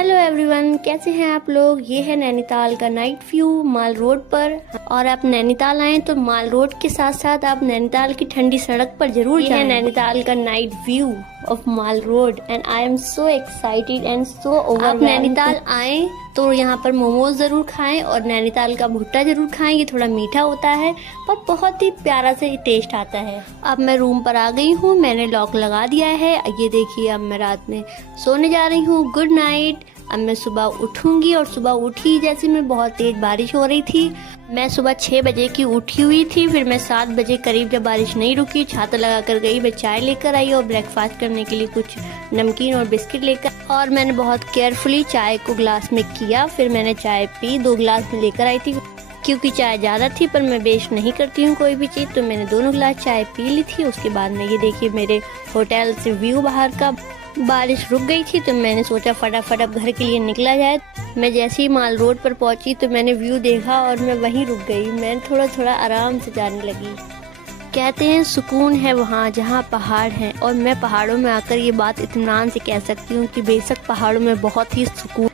Hello everyone, कैसे हैं आप लोग। ये है नैनीताल का नाइट व्यू माल रोड पर। और आप नैनीताल आए तो माल रोड के साथ साथ आप नैनीताल की ठंडी सड़क पर जरूर जाएं। ये है नैनीताल का night view of mall road and I am so excited and so overwhelmed. आप नैनीताल आए तो यहाँ पर मोमोज जरूर खाएं और नैनीताल का भुट्टा जरूर खाएं। ये थोड़ा मीठा होता है पर बहुत ही प्यारा से टेस्ट आता है। अब मैं रूम पर आ गई हूँ, मैंने लॉक लगा दिया है। ये देखिए, अब मैं रात में सोने जा रही हूँ। Good night. अब मैं सुबह उठूंगी और सुबह उठी जैसे मैं बहुत तेज बारिश हो रही थी। मैं सुबह 6 बजे की उठी हुई थी। फिर मैं 7 बजे करीब जब बारिश नहीं रुकी छाता लगा कर गई। मैं चाय लेकर आई और ब्रेकफास्ट करने के लिए कुछ नमकीन और बिस्किट लेकर, और मैंने बहुत केयरफुली चाय को ग्लास में किया। फिर मैंने चाय पी, 2 गिलास में लेकर आई थी क्योंकि चाय ज़्यादा थी, पर मैं वेस्ट नहीं करती हूँ कोई भी चीज़, तो मैंने 2 गिलास चाय पी ली थी। उसके बाद में ये देखिए मेरे होटल से व्यू बाहर का। बारिश रुक गई थी तो मैंने सोचा फटाफट अब घर के लिए निकला जाए। मैं जैसे ही माल रोड पर पहुंची तो मैंने व्यू देखा और मैं वहीं रुक गई। मैं थोड़ा थोड़ा आराम से जाने लगी। कहते हैं सुकून है वहाँ जहाँ पहाड़ हैं, और मैं पहाड़ों में आकर ये बात इत्मीनान से कह सकती हूँ कि बेशक पहाड़ों में बहुत ही सुकून।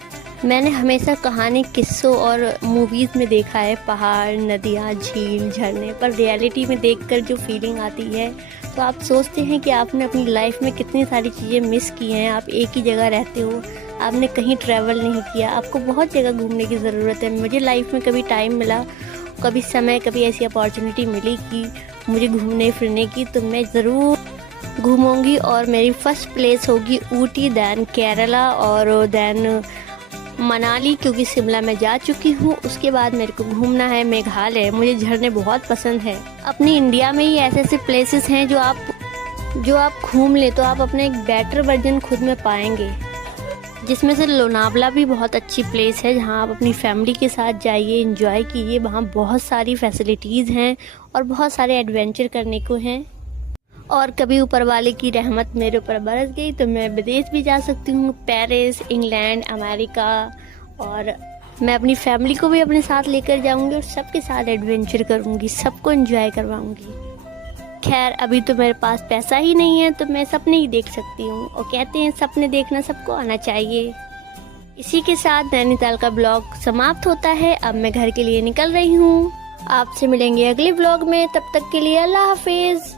मैंने हमेशा कहानी, किस्सों और मूवीज़ में देखा है पहाड़, नदियाँ, झील, झरने, पर रियलिटी में देखकर जो फीलिंग आती है तो आप सोचते हैं कि आपने अपनी लाइफ में कितनी सारी चीज़ें मिस की हैं। आप एक ही जगह रहते हो, आपने कहीं ट्रैवल नहीं किया, आपको बहुत जगह घूमने की ज़रूरत है। मुझे लाइफ में कभी टाइम मिला, कभी समय, कभी ऐसी अपॉर्चुनिटी मिली कि मुझे घूमने फिरने की, तो मैं ज़रूर घूमूंगी। और मेरी फर्स्ट प्लेस होगी ऊटी, दैन केरला और दैन मनाली, क्योंकि शिमला में जा चुकी हूँ। उसके बाद मेरे को घूमना है मेघालय। मुझे झरने बहुत पसंद है। अपनी इंडिया में ही ऐसे ऐसे प्लेसेस हैं जो आप घूम ले तो आप अपने एक बेटर वर्जन खुद में पाएंगे, जिसमें से लोनावला भी बहुत अच्छी प्लेस है जहाँ आप अपनी फैमिली के साथ जाइए, एंजॉय कीजिए। वहाँ बहुत सारी फैसिलिटीज़ हैं और बहुत सारे एडवेंचर करने को हैं। और कभी ऊपर वाले की रहमत मेरे ऊपर बरस गई तो मैं विदेश भी जा सकती हूँ, पेरिस, इंग्लैंड, अमेरिका। और मैं अपनी फैमिली को भी अपने साथ लेकर जाऊँगी और सबके साथ एडवेंचर करूँगी, सबको एंजॉय करवाऊँगी। खैर अभी तो मेरे पास पैसा ही नहीं है तो मैं सपने ही देख सकती हूँ, और कहते हैं सपने देखना सबको आना चाहिए। इसी के साथ नैनीताल का ब्लॉग समाप्त होता है। अब मैं घर के लिए निकल रही हूँ। आपसे मिलेंगे अगले ब्लॉग में, तब तक के लिए अल्लाह हाफिज।